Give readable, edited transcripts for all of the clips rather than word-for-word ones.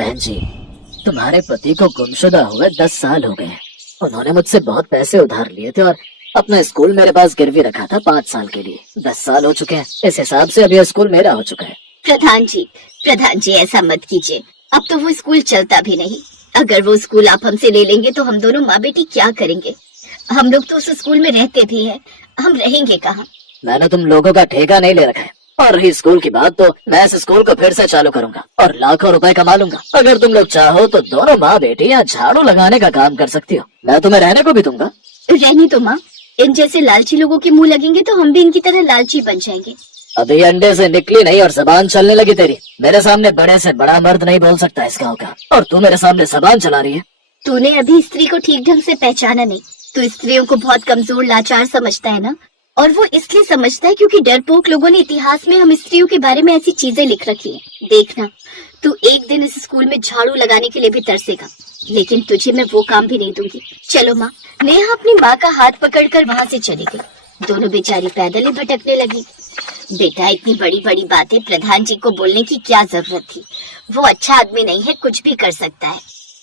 बहन जी, तुम्हारे पति को गुमशुदा हुए 10 साल हो गए। उन्होंने मुझसे बहुत पैसे उधार लिए थे और अपना स्कूल मेरे पास गिरवी रखा था 5 साल के लिए। 10 साल हो चुके हैं, इस हिसाब से अब यह स्कूल मेरा हो चुका है। प्रधान जी ऐसा मत कीजिए। अब तो वो स्कूल चलता भी नहीं। अगर वो स्कूल आप हमसे ले लेंगे तो हम दोनों माँ बेटी क्या करेंगे? हम लोग तो उस स्कूल में रहते भी हैं, हम रहेंगे कहाँ? मैंने तुम लोगों का ठेका नहीं ले रखा है। और रही स्कूल की बात, तो मैं इस स्कूल को फिर से चालू करूंगा और लाखों रुपए कमा लूंगा। अगर तुम लोग चाहो तो दोनों माँ बेटी यहाँ झाड़ू लगाने का काम कर सकती हो। मैं तुम्हें रहने को भी दूंगा। रहनी तो माँ, इन जैसे लालची लोगों के मुंह लगेंगे तो हम भी इनकी तरह लालची बन जाएंगे। अभी अंडे से निकली नहीं और जबान चलने लगी तेरी। मेरे सामने बड़े से बड़ा मर्द नहीं बोल सकता इस गाँव का, और तू मेरे सामने जबान चला रही है। तूने अभी स्त्री को ठीक ढंग से पहचाना नहीं। तू स्त्रियों को बहुत कमजोर लाचार समझता है ना, और वो इसलिए समझता है क्योंकि डरपोक लोगों ने इतिहास में हम स्त्रियों के बारे में ऐसी चीजें लिख रखी हैं। देखना, तू एक दिन इस स्कूल में झाड़ू लगाने के लिए भी तरसेगा, लेकिन तुझे मैं वो काम भी नहीं दूंगी। चलो माँ। नेहा अपनी माँ का हाथ पकड़कर वहाँ से चली गई। दोनों बेचारी पैदल ही भटकने लगी। बेटा, इतनी बड़ी बड़ी बातें प्रधान जी को बोलने की क्या जरूरत थी? वो अच्छा आदमी नहीं है, कुछ भी कर सकता है।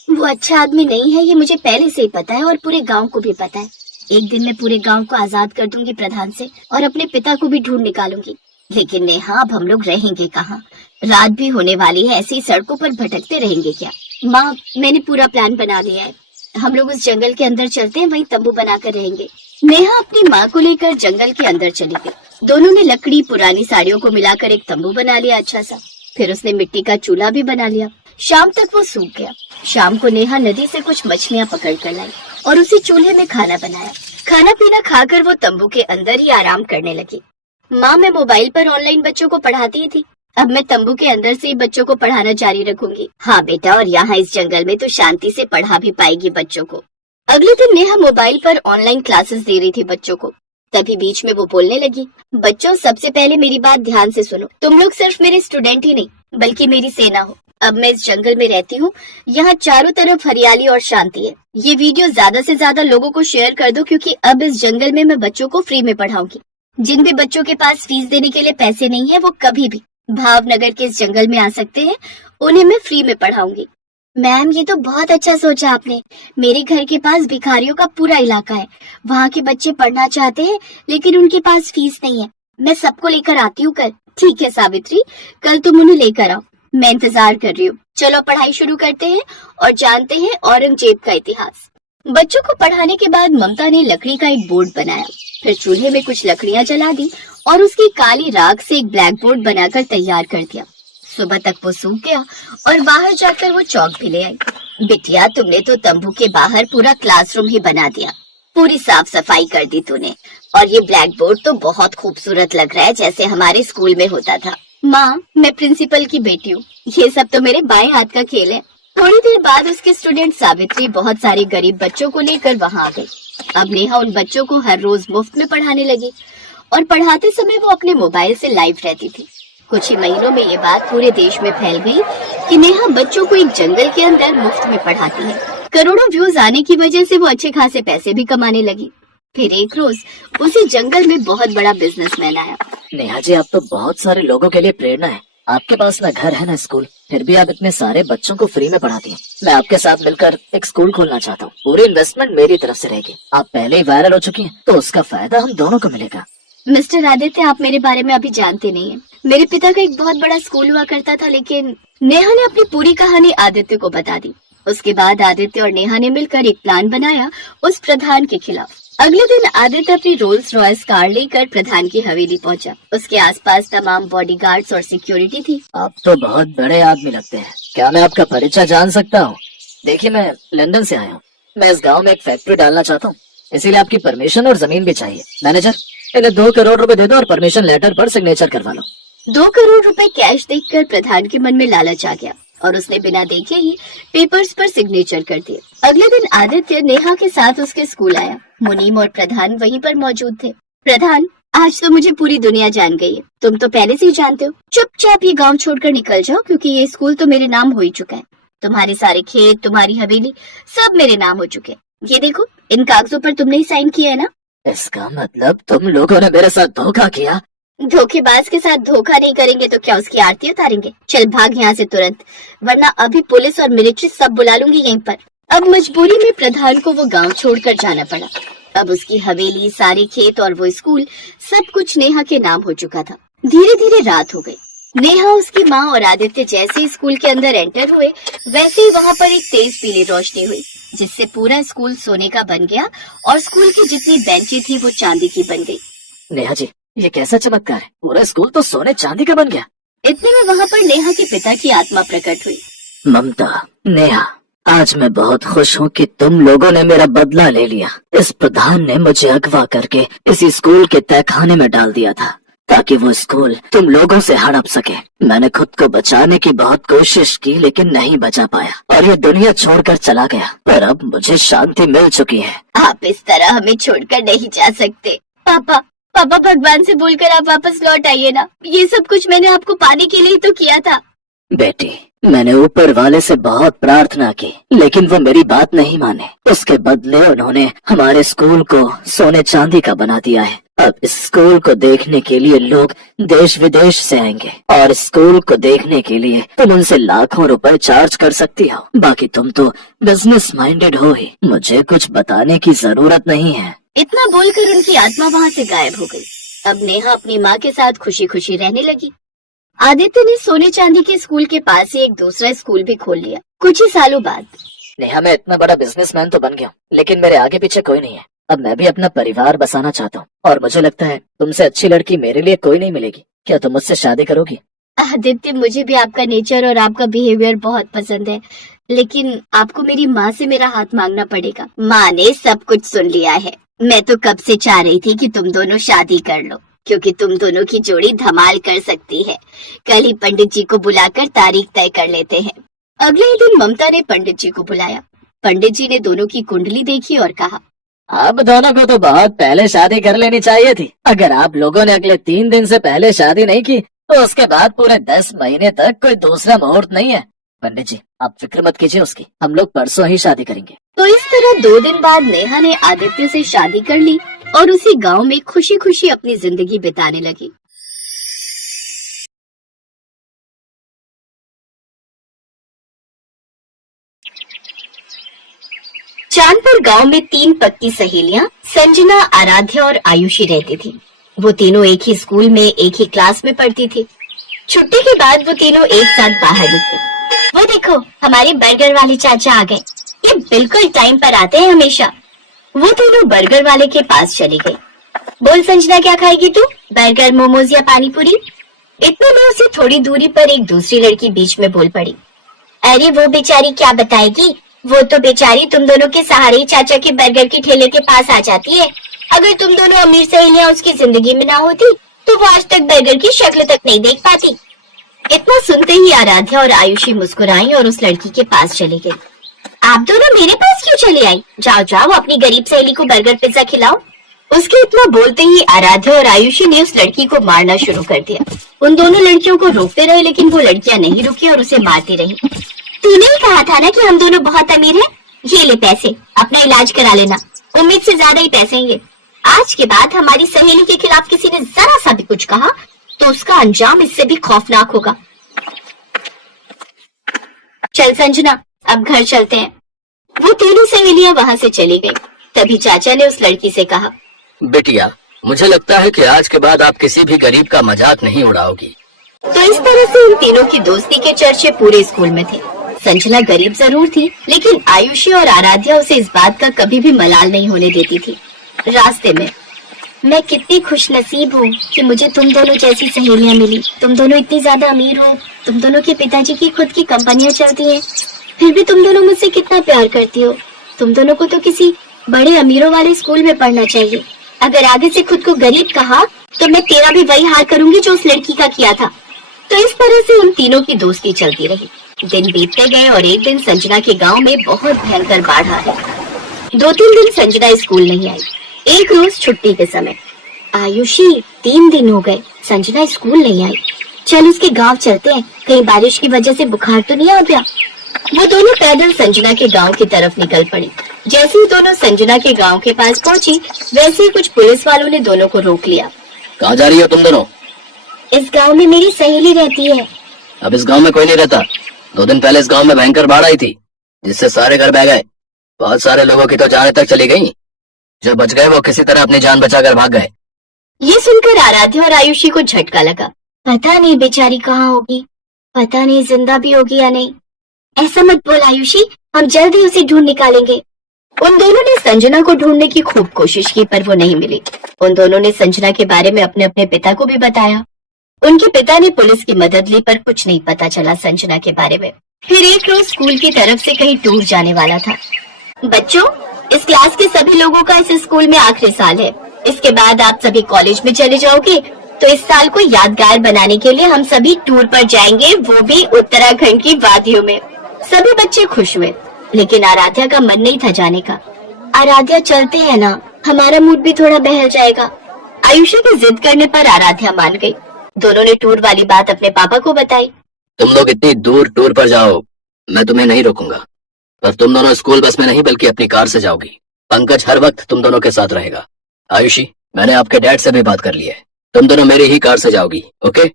वो अच्छा आदमी नहीं है, ये मुझे पहले से ही पता है और पूरे गांव को भी पता है। एक दिन मैं पूरे गांव को आजाद कर दूंगी प्रधान से, और अपने पिता को भी ढूंढ निकालूंगी। लेकिन नेहा, अब हम लोग रहेंगे कहाँ? रात भी होने वाली है, ऐसी सड़कों पर भटकते रहेंगे क्या? माँ, मैंने पूरा प्लान बना लिया है। हम लोग उस जंगल के अंदर चलते हैं, वहीं तंबू बनाकर रहेंगे। नेहा अपनी माँ को लेकर जंगल के अंदर चली गई। दोनों ने लकड़ी पुरानी साड़ियों को मिलाकर एक तंबू बना लिया अच्छा सा। फिर उसने मिट्टी का चूल्हा भी बना लिया। शाम तक वो सूख गया। शाम को नेहा नदी से कुछ मछलियाँ पकड़ कर लाई और उसी चूल्हे में खाना बनाया। खाना पीना खाकर वो तंबू के अंदर ही आराम करने लगी। माँ, मैं मोबाइल पर ऑनलाइन बच्चों को पढ़ाती ही थी, अब मैं तंबू के अंदर से ही बच्चों को पढ़ाना जारी रखूंगी। हाँ बेटा, और यहाँ इस जंगल में तो शांति से पढ़ा भी पाएगी बच्चों को। अगले दिन नेहा मोबाइल पर ऑनलाइन क्लासेस दे रही थी बच्चों को। तभी बीच में वो बोलने लगी, बच्चों, सबसे पहले मेरी बात ध्यान से सुनो। तुम लोग सिर्फ मेरे स्टूडेंट ही नहीं बल्कि मेरी सेना हो। अब मैं इस जंगल में रहती हूँ, यहाँ चारों तरफ हरियाली और शांति है। ये वीडियो ज्यादा से ज्यादा लोगों को शेयर कर दो, क्योंकि अब इस जंगल में मैं बच्चों को फ्री में पढ़ाऊंगी। जिन भी बच्चों के पास फीस देने के लिए पैसे नहीं है, वो कभी भी भावनगर के इस जंगल में आ सकते हैं, उन्हें मैं फ्री में पढ़ाऊंगी। मैम, ये तो बहुत अच्छा सोचा आपने। मेरे घर के पास भिखारियों का पूरा इलाका है, वहाँ के बच्चे पढ़ना चाहते हैं लेकिन उनके पास फीस नहीं है। मैं सबको लेकर आती हूँ कल। ठीक है सावित्री, कल तुम उन्हें लेकर आओ, मैं इंतजार कर रही हूँ। चलो पढ़ाई शुरू करते हैं और जानते हैं औरंगजेब का इतिहास। बच्चों को पढ़ाने के बाद ममता ने लकड़ी का एक बोर्ड बनाया, फिर चूल्हे में कुछ लकड़ियाँ जला दी और उसकी काली राख से एक ब्लैक बोर्ड बनाकर तैयार कर दिया। सुबह तक वो सूख गया और बाहर जाकर वो चौक भी ले आई। बिटिया, तुमने तो तंबू के बाहर पूरा क्लासरूम ही बना दिया, पूरी साफ सफाई कर दी तूने, और ये ब्लैक बोर्ड तो बहुत खूबसूरत लग रहा है, जैसे हमारे स्कूल में होता था। माँ, मैं प्रिंसिपल की बेटी हूँ, ये सब तो मेरे बाएं हाथ का खेल है। थोड़ी देर बाद उसके स्टूडेंट सावित्री बहुत सारे गरीब बच्चों को लेकर वहाँ आ गई। अब नेहा उन बच्चों को हर रोज मुफ्त में पढ़ाने लगी और पढ़ाते समय वो अपने मोबाइल से लाइव रहती थी। कुछ ही महीनों में ये बात पूरे देश में फैल गई कि नेहा बच्चों को एक जंगल के अंदर मुफ्त में पढ़ाती है। करोड़ों व्यूज आने की वजह से वो अच्छे खासे पैसे भी कमाने लगी। फिर एक रोज उसी जंगल में बहुत बड़ा बिजनेसमैन आया। नेहा जी, आप तो बहुत सारे लोगों के लिए प्रेरणा है। आपके पास ना घर है ना स्कूल, फिर भी आप इतने सारे बच्चों को फ्री में पढ़ाती हैं। मैं आपके साथ मिलकर एक स्कूल खोलना चाहता हूँ। पूरी इन्वेस्टमेंट मेरी तरफ से रहेगी। आप पहले ही वायरल हो चुकी हैं, तो उसका फायदा हम दोनों को मिलेगा। मिस्टर आदित्य, आप मेरे बारे में अभी जानते नहीं हैं। मेरे पिता का एक बहुत बड़ा स्कूल हुआ करता था, लेकिन नेहा ने अपनी पूरी कहानी आदित्य को बता दी। उसके बाद आदित्य और नेहा ने मिलकर एक प्लान बनाया उस प्रधान के खिलाफ। अगले दिन आदित्य अपनी रोल्स रॉयस कार लेकर प्रधान की हवेली पहुंचा। उसके आसपास तमाम बॉडीगार्ड्स और सिक्योरिटी थी। आप तो बहुत बड़े आदमी लगते हैं, क्या मैं आपका परिचय जान सकता हूँ? देखिए, मैं लंदन से आया हूँ। मैं इस गाँव में एक फैक्ट्री डालना चाहता हूँ, इसीलिए आपकी परमिशन और जमीन भी चाहिए। मैनेजर, इन्हें 2 करोड़ रुपए दे दो और परमिशन लेटर पर सिग्नेचर करवा लो। 2 करोड़ रुपए कैश देखकर प्रधान के मन में लालच आ गया और उसने बिना देखे ही पेपर्स पर सिग्नेचर कर दिए। अगले दिन आदित्य नेहा के साथ उसके स्कूल आया। मुनीम और प्रधान वहीं पर मौजूद थे। प्रधान, आज तो मुझे पूरी दुनिया जान गई है। तुम तो पहले से ही जानते हो। चुपचाप ये गांव छोड़कर निकल जाओ, क्योंकि ये स्कूल तो मेरे नाम हो ही चुका है। तुम्हारे सारे खेत, तुम्हारी हवेली, सब मेरे नाम हो चुके हैं। ये देखो, इन कागजों पर तुमने ही साइन किया है ना? इसका मतलब तुम लोगों ने मेरे साथ धोखा किया धोखेबाज के साथ धोखा नहीं करेंगे तो क्या उसकी आरती उतारेंगे? चल भाग यहाँ से तुरंत, वरना अभी पुलिस और मिलिट्री सब बुला लूंगी यहीं पर। अब मजबूरी में प्रधान को वो गांव छोड़कर जाना पड़ा। अब उसकी हवेली, सारे खेत और वो स्कूल, सब कुछ नेहा के नाम हो चुका था। धीरे धीरे रात हो गई। नेहा, उसकी माँ और आदित्य जैसे ही स्कूल के अंदर एंटर हुए, वैसे ही वहाँ पर एक तेज पीली रोशनी हुई, जिससे पूरा स्कूल सोने का बन गया और स्कूल की जितनी बेंचें थी वो चांदी की बन गई। नेहा जी, ये कैसा चमत्कार है, पूरा स्कूल तो सोने चांदी का बन गया। इतने में वहाँ पर नेहा के पिता की आत्मा प्रकट हुई। ममता, नेहा, आज मैं बहुत खुश हूँ कि तुम लोगों ने मेरा बदला ले लिया। इस प्रधान ने मुझे अगवा करके इसी स्कूल के तहखाने में डाल दिया था ताकि वो स्कूल तुम लोगों से हड़प सके। मैंने खुद को बचाने की बहुत कोशिश की लेकिन नहीं बचा पाया और ये दुनिया छोड़कर चला गया, पर अब मुझे शांति मिल चुकी है। आप इस तरह हमें छोड़कर नहीं जा सकते। पापा, पापा, भगवान से बोलकर आप वापस लौट आइए ना। ये सब कुछ मैंने आपको पाने के लिए तो किया था। बेटी, मैंने ऊपर वाले से बहुत प्रार्थना की लेकिन वो मेरी बात नहीं माने। उसके बदले उन्होंने हमारे स्कूल को सोने चांदी का बना दिया है। अब इस स्कूल को देखने के लिए लोग देश विदेश से आएंगे और इस स्कूल को देखने के लिए तुम उनसे लाखों रुपए चार्ज कर सकती हो। बाकी तुम तो बिजनेस माइंडेड हो ही, मुझे कुछ बताने की जरूरत नहीं है। इतना बोलकर उनकी आत्मा वहाँ से गायब हो गई। अब नेहा अपनी माँ के साथ खुशी खुशी रहने लगी। आदित्य ने सोने चांदी के स्कूल के पास ही एक दूसरा स्कूल भी खोल लिया। कुछ ही सालों बाद। नेहा, मैं इतना बड़ा बिजनेसमैन तो बन गया हूँ लेकिन मेरे आगे पीछे कोई नहीं है। अब मैं भी अपना परिवार बसाना चाहता हूँ और मुझे लगता है तुमसे अच्छी लड़की मेरे लिए कोई नहीं मिलेगी। क्या तुम मुझसे शादी करोगी? आदित्य, मुझे भी आपका नेचर और आपका बिहेवियर बहुत पसंद है, लेकिन आपको मेरी माँ से मेरा हाथ मांगना पड़ेगा। माँ ने सब कुछ सुन लिया है। मैं तो कब से चाह रही थी कि तुम दोनों शादी कर लो, क्योंकि तुम दोनों की जोड़ी धमाल कर सकती है। कल ही पंडित जी को बुलाकर तारीख तय कर लेते हैं। अगले ही दिन ममता ने पंडित जी को बुलाया। पंडित जी ने दोनों की कुंडली देखी और कहा, आप दोनों को तो बहुत पहले शादी कर लेनी चाहिए थी। अगर आप लोगों ने अगले 3 दिन से पहले शादी नहीं की तो उसके बाद पूरे 10 महीने तक कोई दूसरा मुहूर्त नहीं है। पंडित जी, आप फिक्र मत कीजिए उसकी, हम लोग परसों ही शादी करेंगे। तो इस तरह 2 दिन बाद नेहा ने आदित्य से शादी कर ली और उसी गांव में खुशी खुशी अपनी जिंदगी बिताने लगी। चांदपुर गांव में 3 पक्की सहेलियां संजना, आराध्या और आयुषी रहती थी। वो तीनों एक ही स्कूल में एक ही क्लास में पढ़ती थी। छुट्टी के बाद वो तीनों एक साथ बाहर निकली। वो देखो, हमारे बर्गर वाले चाचा आ गए। ये बिल्कुल टाइम पर आते हैं हमेशा। वो तीनों बर्गर वाले के पास चली गई। बोल संजना, क्या खाएगी तू? बर्गर, मोमोज या पानी पूरी? इतने में उसे थोड़ी दूरी पर एक दूसरी लड़की बीच में बोल पड़ी। अरे वो बेचारी क्या बताएगी, वो तो बेचारी तुम दोनों के सहारे ही चाचा के बर्गर के ठेले के पास आ जाती है। अगर तुम दोनों अमीर सहेलियां उसकी जिंदगी में ना होती तो वो आज तक बर्गर की शक्ल तक नहीं देख पाती। इतना सुनते ही आराध्या और आयुषी मुस्कुराई और उस लड़की के पास चली गई। आप दोनों मेरे पास क्यों चले आई? जाओ जाओ, अपनी गरीब सहेली को बर्गर पिज्जा खिलाओ। उसके इतना बोलते ही आराध्या और आयुषी ने उस लड़की को मारना शुरू कर दिया। उन दोनों लड़कियों को रोकते रहे लेकिन वो लड़कियां नहीं रुकी और उसे मारती रही। तूने ही कहा था ना कि हम दोनों बहुत अमीर हैं। ये ले पैसे, अपना इलाज करा लेना। उम्मीद से ज्यादा ही पैसे हैं ये। आज के बाद हमारी सहेली के खिलाफ किसी ने जरा सा भी कुछ कहा तो उसका अंजाम इससे भी खौफनाक होगा। चल संजना, अब घर चलते हैं। वो तीनों सहेलियां वहाँ से चली गई। तभी चाचा ने उस लड़की से कहा, बिटिया, मुझे लगता है कि आज के बाद आप किसी भी गरीब का मजाक नहीं उड़ाओगी। तो इस तरह से उन तीनों की दोस्ती के चर्चे पूरे स्कूल में थे। संजना गरीब जरूर थी लेकिन आयुषी और आराध्या उसे इस बात का कभी भी मलाल नहीं होने देती थी। रास्ते में, मैं कितनी खुशनसीब हूँ कि मुझे तुम दोनों जैसी सहेलियाँ मिली। तुम दोनों इतनी ज्यादा अमीर हो, तुम दोनों के पिताजी की खुद की कंपनियां चलती हैं, फिर भी तुम दोनों मुझसे कितना प्यार करती हो। तुम दोनों को तो किसी बड़े अमीरों वाले स्कूल में पढ़ना चाहिए। अगर आगे से खुद को गरीब कहा तो मैं तेरा भी वही हाल करूंगी जो उस लड़की का किया था। तो इस तरह से उन तीनों की दोस्ती चलती रही। दिन बीतते गए और एक दिन संजना के गांव में बहुत भयंकर बाढ़ आ गई। 2-3 दिन संजना स्कूल नहीं आई। एक रोज छुट्टी के समय, आयुषी 3 दिन हो गए संजना स्कूल नहीं आई। चल उसके गांव चलते हैं, कहीं बारिश की वजह से बुखार तो नहीं आ गया। वो दोनों पैदल संजना के गांव की तरफ निकल पड़ी। जैसे ही दोनों संजना के गांव के पास पहुंची, वैसे ही कुछ पुलिस वालों ने दोनों को रोक लिया। कहाँ जा रही हो तुम दोनों? इस गांव में मेरी सहेली रहती है। अब इस गांव में कोई नहीं रहता। 2 दिन पहले इस गांव में भयंकर बाढ़ आई थी, जिससे सारे घर बह गए। बहुत सारे लोगों की तो जाने तक चली गई। जो बच गए वो किसी तरह अपनी जान बचाकर भाग गए। ये सुनकर आराध्या और आयुषी को झटका लगा। पता नहीं बेचारी कहाँ होगी, पता नहीं जिंदा भी होगी या नहीं। ऐसा मत बोल आयुषी, हम जल्द ही उसे ढूंढ निकालेंगे। उन दोनों ने संजना को ढूंढने की खूब कोशिश की, पर वो नहीं मिली। उन दोनों ने संजना के बारे में अपने अपने पिता को भी बताया। उनके पिता ने पुलिस की मदद ली, पर कुछ नहीं पता चला संजना के बारे में। फिर एक रोज स्कूल की तरफ से कहीं टूर जाने वाला था। बच्चों, इस क्लास के सभी लोगों का इस स्कूल में आखिरी साल है। इसके बाद आप सभी कॉलेज में चले जाओगे, तो इस साल को यादगार बनाने के लिए हम सभी टूर पर जाएंगे, वो भी उत्तराखंड की वादियों में। सभी बच्चे खुश हुए, लेकिन आराध्या का मन नहीं था जाने का। आराध्या चलते हैं ना, हमारा मूड भी थोड़ा बहल जाएगा। आयुषी की जिद करने पर आराध्या मान गई। दोनों ने टूर वाली बात अपने पापा को बताई। तुम लोग इतनी दूर टूर पर जाओ, मैं तुम्हें नहीं रोकूंगा, पर तुम दोनों स्कूल बस में नहीं बल्कि अपनी कार से जाओगी। पंकज हर वक्त तुम दोनों के साथ रहेगा। आयुषी, मैंने आपके डैड से भी बात कर ली है, तुम दोनों मेरी ही कार से जाओगी। Okay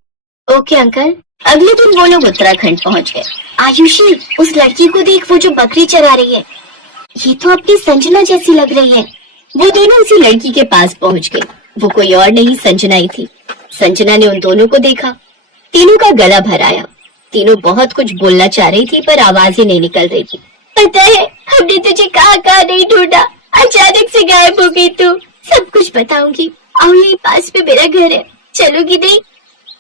okay uncle. अगले दिन वो लोग उत्तराखंड पहुंच गए। आयुषी, उस लड़की को देख, वो जो बकरी चरा रही है, ये तो अपनी संजना जैसी लग रही है। वो दोनों उसी लड़की के पास पहुंच गए। वो कोई और नहीं, संजना ही थी। संजना ने उन दोनों को देखा, तीनों का गला भर आया। तीनों बहुत कुछ बोलना चाह रही थी, पर आवाज ही नहीं निकल रही थी। पता है, हमने तुझे कहाँ कहाँ नहीं ढूंढा, अचानक से गायब हो गई तू। सब कुछ बताऊंगी, आओ यही पास में मेरा घर है, चलोगी नहीं?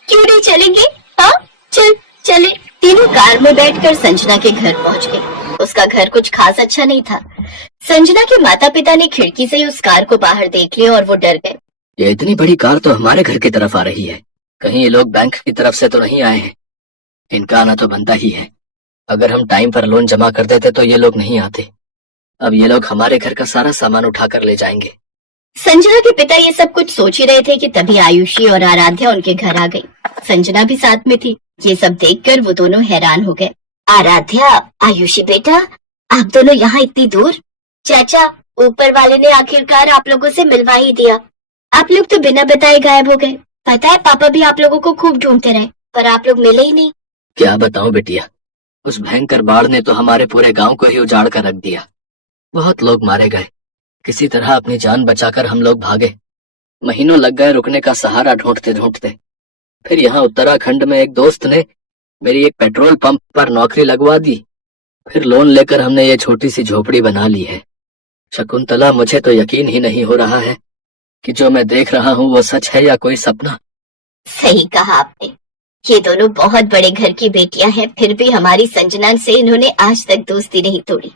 क्यों नहीं चलेंगे? हाँ चल चले। तीनों कार में बैठकर संजना के घर पहुंच गए। उसका घर कुछ खास अच्छा नहीं था। संजना के माता पिता ने खिड़की से ही उस कार को बाहर देख लिया और वो डर गए। ये इतनी बड़ी कार तो हमारे घर की तरफ आ रही है, कहीं ये लोग बैंक की तरफ से तो नहीं आए हैं? इनका आना तो बनता ही है। अगर हम टाइम पर लोन जमा कर देते तो ये लोग नहीं आते। अब ये लोग हमारे घर का सारा सामान उठा कर ले जाएंगे। संजना के पिता ये सब कुछ सोच ही रहे थे कि तभी आयुषी और आराध्या उनके घर आ गई। संजना भी साथ में थी। ये सब देखकर वो दोनों हैरान हो गए। आराध्या, आयुषी बेटा, आप दोनों यहाँ इतनी दूर? चाचा, ऊपर वाले ने आखिरकार आप लोगों से मिलवा ही दिया। आप लोग तो बिना बताए गायब हो गए। पता है, पापा भी आप लोगों को खूब ढूंढते रहे, पर आप लोग मिले ही नहीं। क्या बताऊं बेटिया, उस भयंकर बाढ़ ने तो हमारे पूरे गांव को ही उजाड़ कर रख दिया। बहुत लोग मारे गए। किसी तरह अपनी जान बचाकर हम लोग भागे। महीनों लग गए रुकने का सहारा ढूंढते ढूंढते। फिर यहाँ उत्तराखंड में एक दोस्त ने मेरी एक पेट्रोल पंप पर नौकरी लगवा दी। फिर लोन लेकर हमने ये छोटी सी झोपड़ी बना ली है। शकुंतला, मुझे तो यकीन ही नहीं हो रहा है कि जो मैं देख रहा हूँ वो सच है या कोई सपना। सही कहा आपने। ये दोनों बहुत बड़े घर की बेटियां हैं, फिर भी हमारी संजना से इन्होंने आज तक दोस्ती नहीं तोड़ी।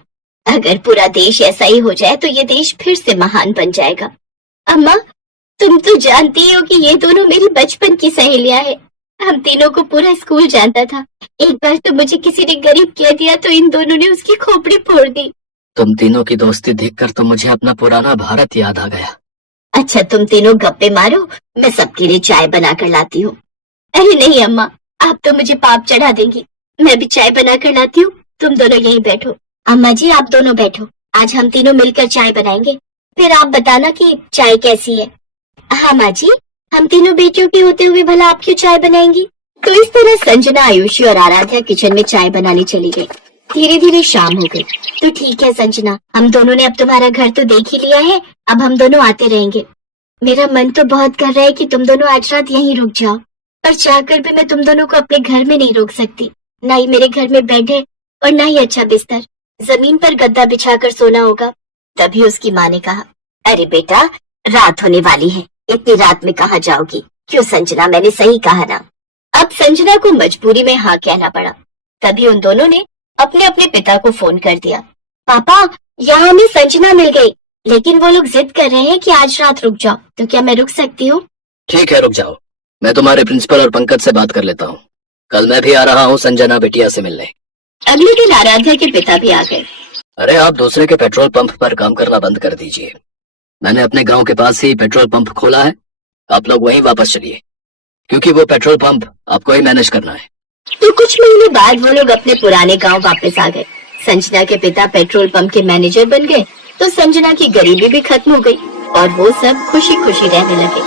अगर पूरा देश ऐसा ही हो जाए तो ये देश फिर से महान बन जाएगा। अम्मा, तुम तो जानती हो कि ये दोनों मेरी बचपन की सहेलियां हैं। हम तीनों को पूरा स्कूल जानता था। एक बार तो मुझे किसी ने गरीब कह दिया तो इन दोनों ने उसकी खोपड़ी फोड़ दी। तुम तीनों की दोस्ती देखकर तो मुझे अपना पुराना भारत याद आ गया। अच्छा, तुम तीनों गप्पे मारो, मैं सबके लिए चाय बना कर लाती हूँ। अरे नहीं अम्मा, आप तो मुझे पाप चढ़ा देंगी। मैं भी चाय बना कर लाती हूँ, तुम दोनों यहीं बैठो। अम्मा जी, आप दोनों बैठो, आज हम तीनों मिलकर चाय बनाएंगे, फिर आप बताना कि चाय कैसी है। हाँ माँ जी, हम तीनों बेटियों के होते हुए भला आप क्यों चाय बनाएंगी? तो इस तरह संजना, आयुषी और आराध्या किचन में चाय बनाने चली गई। धीरे धीरे शाम हो गई। तो ठीक है संजना, हम दोनों ने अब तुम्हारा घर तो देख ही लिया है, अब हम दोनों आते रहेंगे। मेरा मन तो बहुत कर रहा है कि तुम दोनों आज रात यहीं रुक जाओ, पर चाहकर भी मैं तुम दोनों को अपने घर में नहीं रोक सकती। ना ही मेरे घर में बेड है और ना ही अच्छा बिस्तर, जमीन पर गद्दा बिछाकर सोना होगा। तभी उसकी माँ ने कहा, अरे बेटा, रात होने वाली है, इतनी रात में कहाँ जाओगी? क्यों संजना, मैंने सही कहा ना? अब संजना को मजबूरी में हाँ कहना पड़ा। तभी उन दोनों ने अपने अपने पिता को फोन कर दिया। पापा, यहाँ हमें संजना मिल गई, लेकिन वो लोग जिद कर रहे हैं कि आज रात रुक जाओ, तो क्या मैं रुक सकती हूँ? ठीक है, रुक जाओ। मैं तुम्हारे प्रिंसिपल और पंकज से बात कर लेता हूँ। कल मैं भी आ रहा हूँ संजना बिटिया से मिलने। अगले दिन आराध्या के पिता भी आ गए। अरे, आप दूसरे के पेट्रोल पंप पर काम करना बंद कर दीजिए। मैंने अपने गांव के पास ही पेट्रोल पंप खोला है, आप लोग वहीं वापस चलिए, क्योंकि वो पेट्रोल पंप आपको ही मैनेज करना है। तो कुछ महीने बाद वो लोग अपने पुराने गांव वापस आ गए। संजना के पिता पेट्रोल पंप के मैनेजर बन गए, तो संजना की गरीबी भी खत्म हो गई और वो सब खुशी खुशी रहने लगे।